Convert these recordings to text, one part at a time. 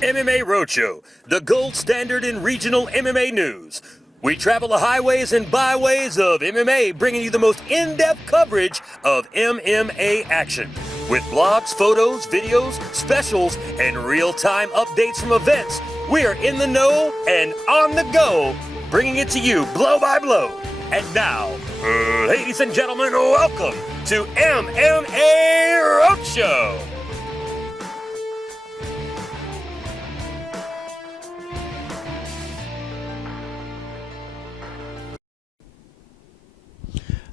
MMA Roadshow, the gold standard in regional MMA news. We travel the highways and byways of MMA, bringing you the most in-depth coverage of MMA action. With blogs, photos, videos, specials, and real-time updates from events, we are in the know and on the go, bringing it to you blow by blow. And now, ladies and gentlemen, welcome to MMA Roadshow.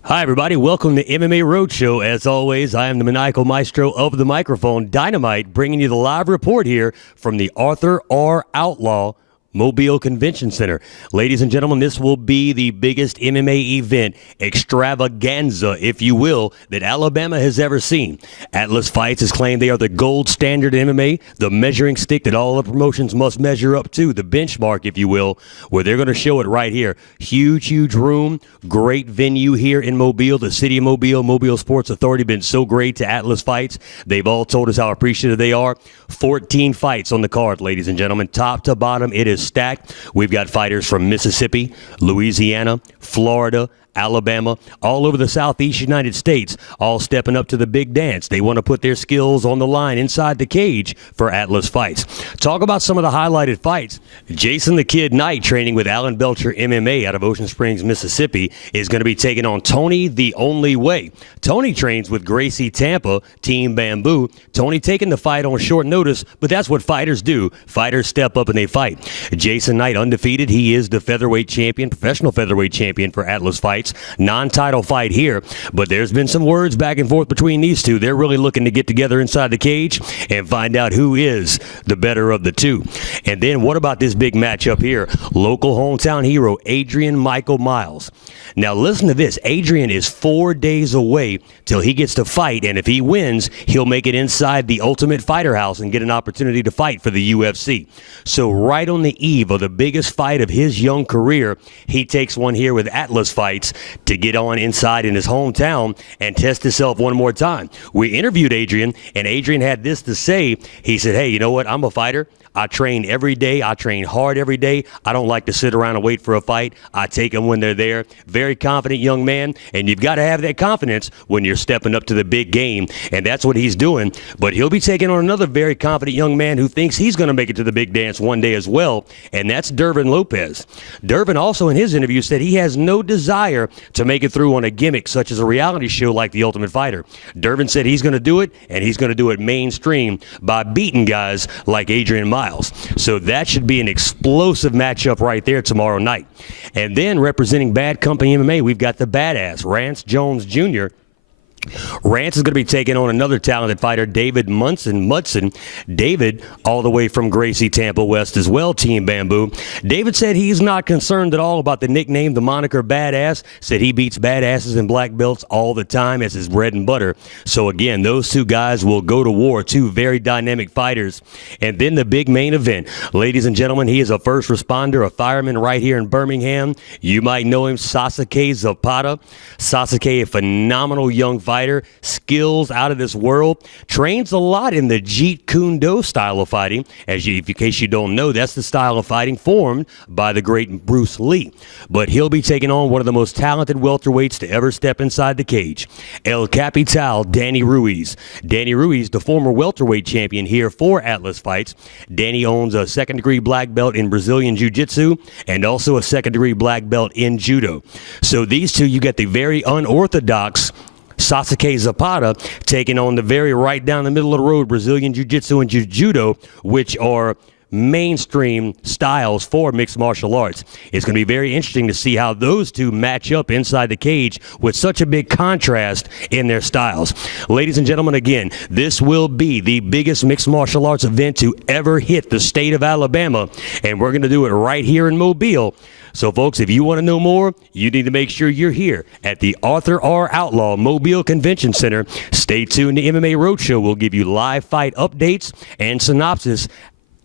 Hi, everybody. Welcome to MMA Roadshow. As always, I am the maniacal maestro of the microphone, Dynamite, bringing you the live report here from the Arthur R. Outlaw Mobile Convention Center. Ladies and gentlemen, this will be the biggest MMA event, extravaganza, if you will, that Alabama has ever seen. Atlas Fights has claimed they are the gold standard in MMA, the measuring stick that all the promotions must measure up to, the benchmark, if you will, where they're going to show it right here. Huge, huge room, great venue here in Mobile. The city of Mobile, Mobile Sports Authority, been so great to Atlas Fights. They've all told us how appreciative they are. 14 fights on the card, ladies and gentlemen. Top to bottom, it is stacked. We've got fighters from Mississippi, Louisiana, Florida, Alabama, all over the Southeast United States, all stepping up to the big dance. They want to put their skills on the line inside the cage for Atlas Fights. Talk about some of the highlighted fights. Jason the Kid Knight, training with Alan Belcher MMA out of Ocean Springs, Mississippi, is going to be taking on Tony the Only Way. Tony trains with Gracie Tampa, Team Bamboo. Tony taking the fight on short notice, but that's what fighters do. Fighters step up and they fight. Jason Knight, undefeated. He is the featherweight champion, professional featherweight champion for Atlas Fights. Non-title fight here, but there's been some words back and forth between these two. They're really looking to get together inside the cage and find out who is the better of the two. And then what about this big matchup here? Local hometown hero, Adrian Michael Miles. Now listen to this. Adrian is 4 days away till he gets to fight, and if he wins, he'll make it inside the Ultimate Fighter House and get an opportunity to fight for the UFC. So right on the eve of the biggest fight of his young career, he takes one here with Atlas Fights to get on inside in his hometown and test himself one more time. We interviewed Adrian, and Adrian had this to say. He said, hey, you know what? I'm a fighter. I train every day. I train hard every day. I don't like to sit around and wait for a fight. I take them when they're there. Very confident young man, and you've got to have that confidence when you're stepping up to the big game, and that's what he's doing. But he'll be taking on another very confident young man who thinks he's going to make it to the big dance one day as well, and that's Dervin Lopez. Dervin also in his interview said he has no desire to make it through on a gimmick such as a reality show like The Ultimate Fighter. Dervin said he's going to do it, and he's going to do it mainstream by beating guys like Adrian Miles. So that should be an explosive matchup right there tomorrow night. And then representing Bad Company MMA, we've got the badass, Rance Jones Jr. Rance is going to be taking on another talented fighter, David Mudson. David, all the way from Gracie, Tampa West as well, Team Bamboo. David said he's not concerned at all about the nickname, the moniker Badass. Said he beats badasses and black belts all the time as his bread and butter. So again, those two guys will go to war, two very dynamic fighters. And then the big main event. Ladies and gentlemen, he is a first responder, a fireman right here in Birmingham. You might know him, Sasuke Zapata. Sasuke, a phenomenal young fighter, skills out of this world, trains a lot in the Jeet Kune Do style of fighting. In case you don't know, that's the style of fighting formed by the great Bruce Lee. But he'll be taking on one of the most talented welterweights to ever step inside the cage, El Capital, Danny Ruiz. Danny Ruiz, the former welterweight champion here for Atlas Fights. Danny owns a second-degree black belt in Brazilian Jiu-Jitsu and also a second-degree black belt in Judo. So these two, you get the very unorthodox Sasuke Zapata taking on the very right down the middle of the road Brazilian Jiu-Jitsu and Judo, which are mainstream styles for mixed martial arts. It's going to be very interesting to see how those two match up inside the cage with such a big contrast in their styles. Ladies and gentlemen, again, this will be the biggest mixed martial arts event to ever hit the state of Alabama, and we're going to do it right here in Mobile. So, folks, if you want to know more, you need to make sure you're here at the Arthur R. Outlaw Mobile Convention Center. Stay tuned to MMA Roadshow. We'll give you live fight updates and synopsis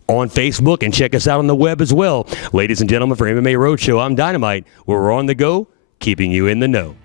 on Facebook, and check us out on the web as well. Ladies and gentlemen, for MMA Roadshow, I'm Dynamite, where we're on the go, keeping you in the know.